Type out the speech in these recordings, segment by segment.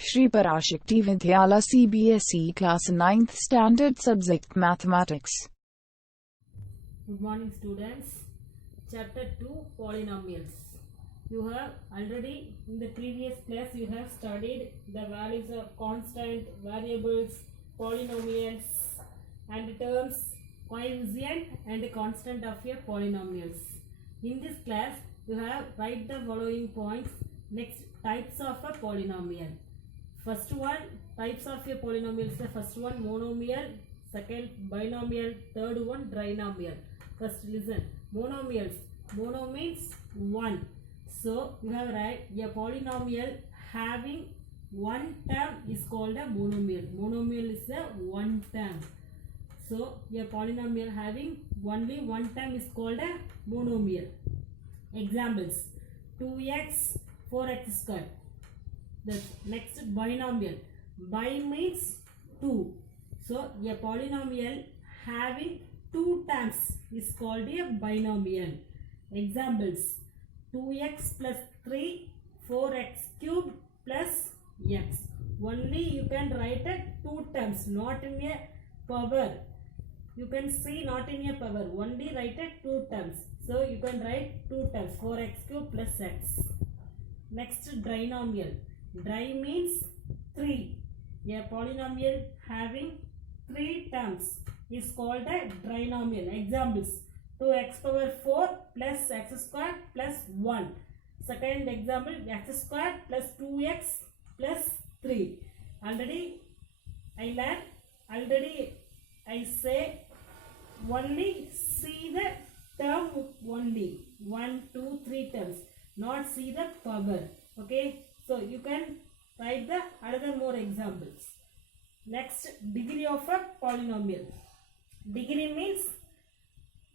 Shri Parashakti Vidyala CBSE Class 9th Standard Subject Mathematics. Good morning students. Chapter 2 Polynomials. You have already in the previous class you have studied the values of constant, variables, polynomials and terms, coefficient and constant of your polynomials. In this class you have write the following points. Next, types of a polynomial. First one, types of a polynomial. The first one monomial, second binomial, third one trinomial. First listen, monomials. Mono means one. So you have write a polynomial having one term is called a monomial. Monomial is a one term. So a polynomial having only one term is called a monomial. Examples: 2x, 4x square. The next binomial. Bi means two. So a polynomial having two terms is called a binomial. Examples: 2x plus 3, 4x cube plus x. Only you can write it two terms, not in a power. You can see not in a power. Only write it two terms. So you can write two terms, 4x cube plus x. Next, trinomial. Tri means 3. A polynomial having 3 terms is called a trinomial. Examples: 2x power 4 plus x square plus 1. Second example, x square plus 2x plus 3. Already I learned, already I say only see the term only. 1, 2, 3 terms. Not see the power. Okay. So you can write the another more examples. Next, degree of a polynomial. Degree means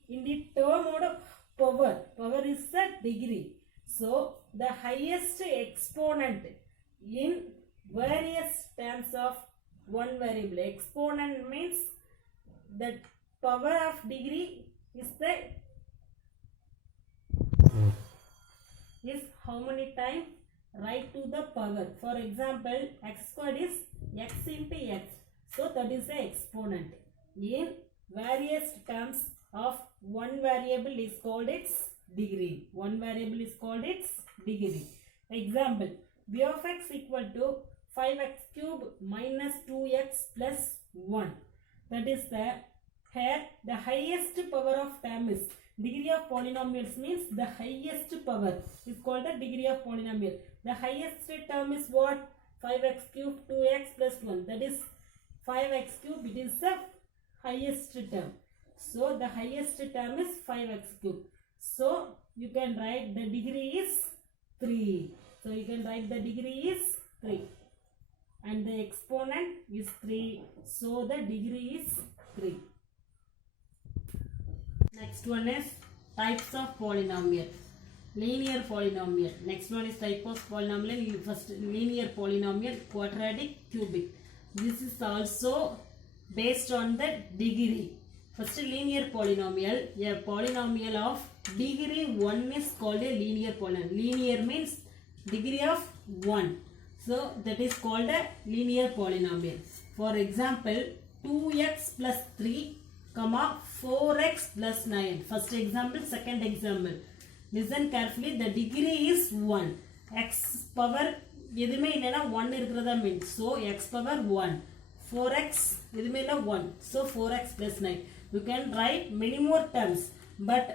in the term of power. Power is the degree. So the highest exponent in various terms of one variable. Exponent means the power of degree is how many times right to the power. For example, x squared is x into x. So that is the exponent. In various terms of one variable is called its degree. One variable is called its degree. Example, b of x equal to 5x cube minus 2x plus 1. That is here the highest power of term is. Degree of polynomials means the highest power is called the degree of polynomial. The highest term is what? 5x cube 2x plus 1. That is 5x cube. It is the highest term. So the highest term is 5x cube. So you can write the degree is 3. So you can write the degree is 3. And the exponent is 3. So the degree is 3. Next one is types of polynomial. Linear polynomial. Next one is type of polynomial. First, linear polynomial, quadratic, cubic. This is also based on the degree. First, linear polynomial. A polynomial of degree 1 is called a linear polynomial. Linear means degree of 1. So that is called a linear polynomial. For example, 2x plus 3 comma 4x plus 9. First example, second example. Listen carefully. The degree is 1. X power எதுமே இல்லனா 1 இருக்குறதா means. So x power 1. 4x எதுமே இல்ல 1. So 4x plus 9. You can write many more terms, but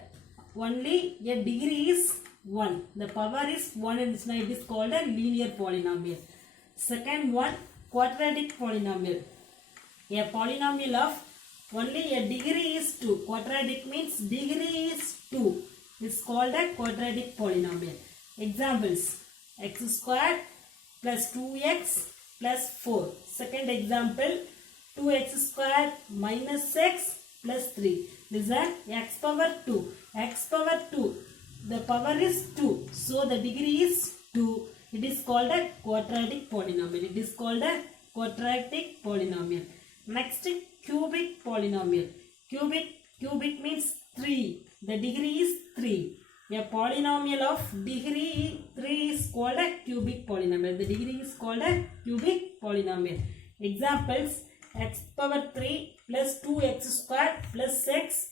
only a degree is 1. The power is 1 and it is called a linear polynomial. Second one, quadratic polynomial. A polynomial of only a degree is 2. Quadratic means degree is 2. It's called a quadratic polynomial. Examples: x squared plus 2x plus 4. Second example, 2x squared minus x plus 3. This is x power 2. X power 2. The power is 2. So the degree is 2. It is called a quadratic polynomial. It is called a quadratic polynomial. Next, cubic polynomial. Cubic means 3. The degree is 3. A polynomial of degree 3 is called a cubic polynomial. The degree is called a cubic polynomial. Examples: x power 3 plus 2x squared plus x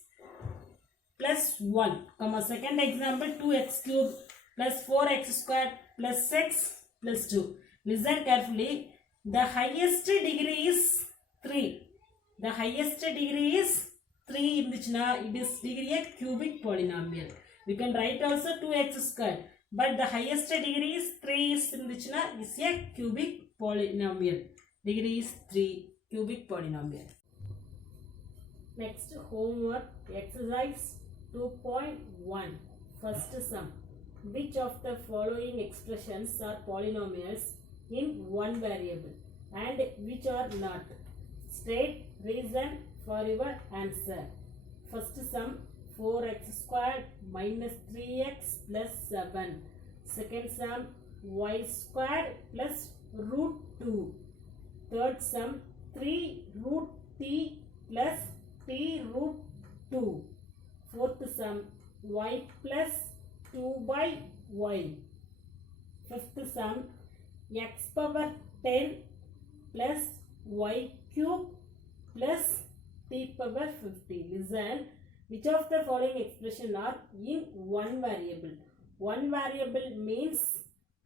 plus 1. Second example, 2x cube plus 4x squared plus x plus 2. Listen carefully. The highest degree is 3. The highest degree is 3 in which it is degree a cubic polynomial. We can write also 2x squared, but the highest degree is 3 is in which is a cubic polynomial. Degree is 3, cubic polynomial. Next, homework exercise 2.1. First sum. Which of the following expressions are polynomials in one variable and which are not? State reason for your answer. First sum, 4x squared minus 3x plus 7. Second sum, y squared plus root 2. Third sum, 3 root t plus t root 2. Fourth sum, y plus 2 by y. Fifth sum, x power 10 plus y cube plus t power 50. Listen, which of the following expression are in one variable? One variable means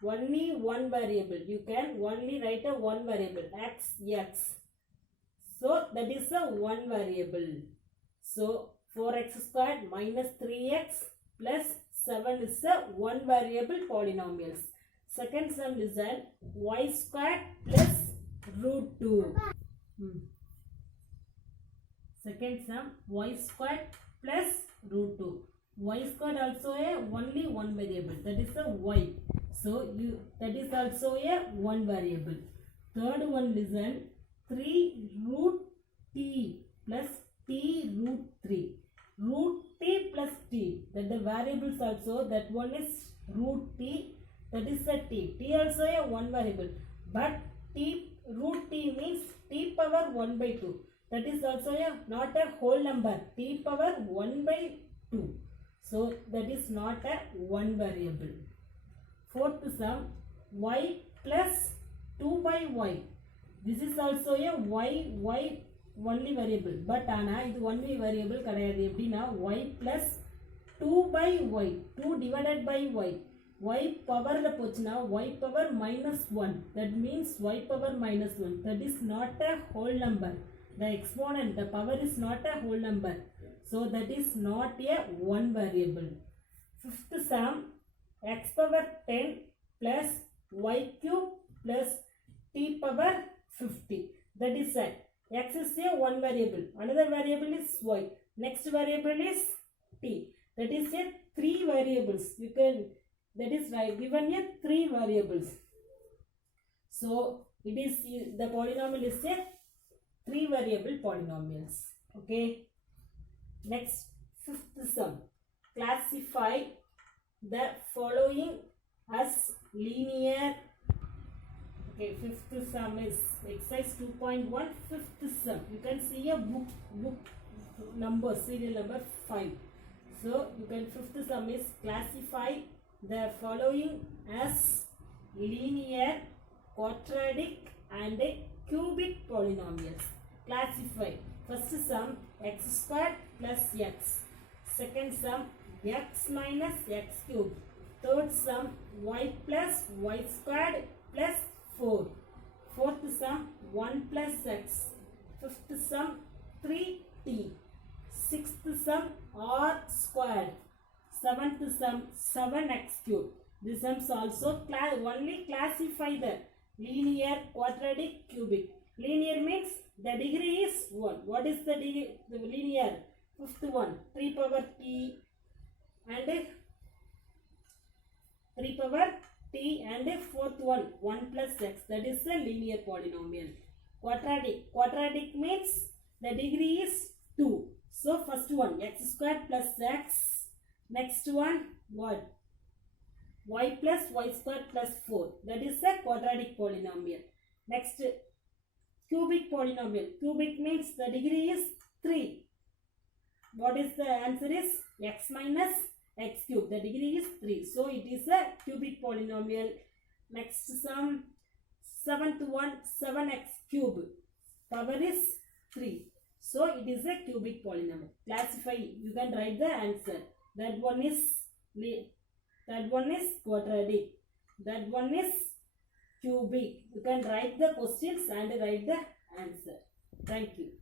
only one variable. You can only write a one variable, x. So that is a one variable. So 4x squared minus 3x plus 7 is a one variable polynomials. Second sum is an y squared plus root 2. Second sum, y squared plus root 2. Y squared also a only one variable, that is a y. So that is also a one variable. Third one, listen, 3 root t plus t root 3. Root t plus t, that the variables also, that one is root t, that is a t. T also a one variable, but t root t means t power 1 by 2. That is also not a whole number, t power 1 by 2. So that is not a one variable. Fourth sum, y plus 2 by y. This is also a y only variable. But இது only variable கிடையாது. எப்படினா y plus 2 by y. 2 divided by y. Y power la போச்சுனா y power minus 1. That means y power minus 1. That is not a whole number. The exponent, the power is not a whole number. So that is not a one variable. Fifth sum, x power 10 plus y cube plus t power 50. That is it. X is a one variable. Another variable is y. Next variable is t. That is a three variables. You can, that is right, given a three variables. So it is, the polynomial is a three variable polynomials. Okay. Next, fifth sum. Classify the following as linear. Okay, fifth sum is exercise 2.1, fifth sum. You can see a book number, serial number 5. So you can, fifth sum is classify the following as linear, quadratic and cubic polynomials. Classify. First sum, x squared plus x. Second sum, x minus x cube. Third sum, y plus y squared plus 4. Fourth sum, 1 plus x. Fifth sum, 3t. Sixth sum, r squared. Seventh sum, 7x cube. These sums also only classify the linear, quadratic, cubic. Linear means the degree is 1. What is the degree? The linear. Fifth one, 3 power t and 3 power t and fourth one, 1 plus x. That is a linear polynomial. Quadratic. Quadratic means the degree is 2. So first one, x squared plus x. Next one, what? Y plus y squared plus 4. That is a quadratic polynomial. Next, cubic polynomial. Cubic means the degree is 3. What is the answer is x minus x cube. The degree is 3. So it is a cubic polynomial. Next sum, 7th one, 7x cube. Power is 3. So it is a cubic polynomial. Classify. You can write the answer. That one is quadratic. That one is cubic. You can write the questions and write the answer. Thank you.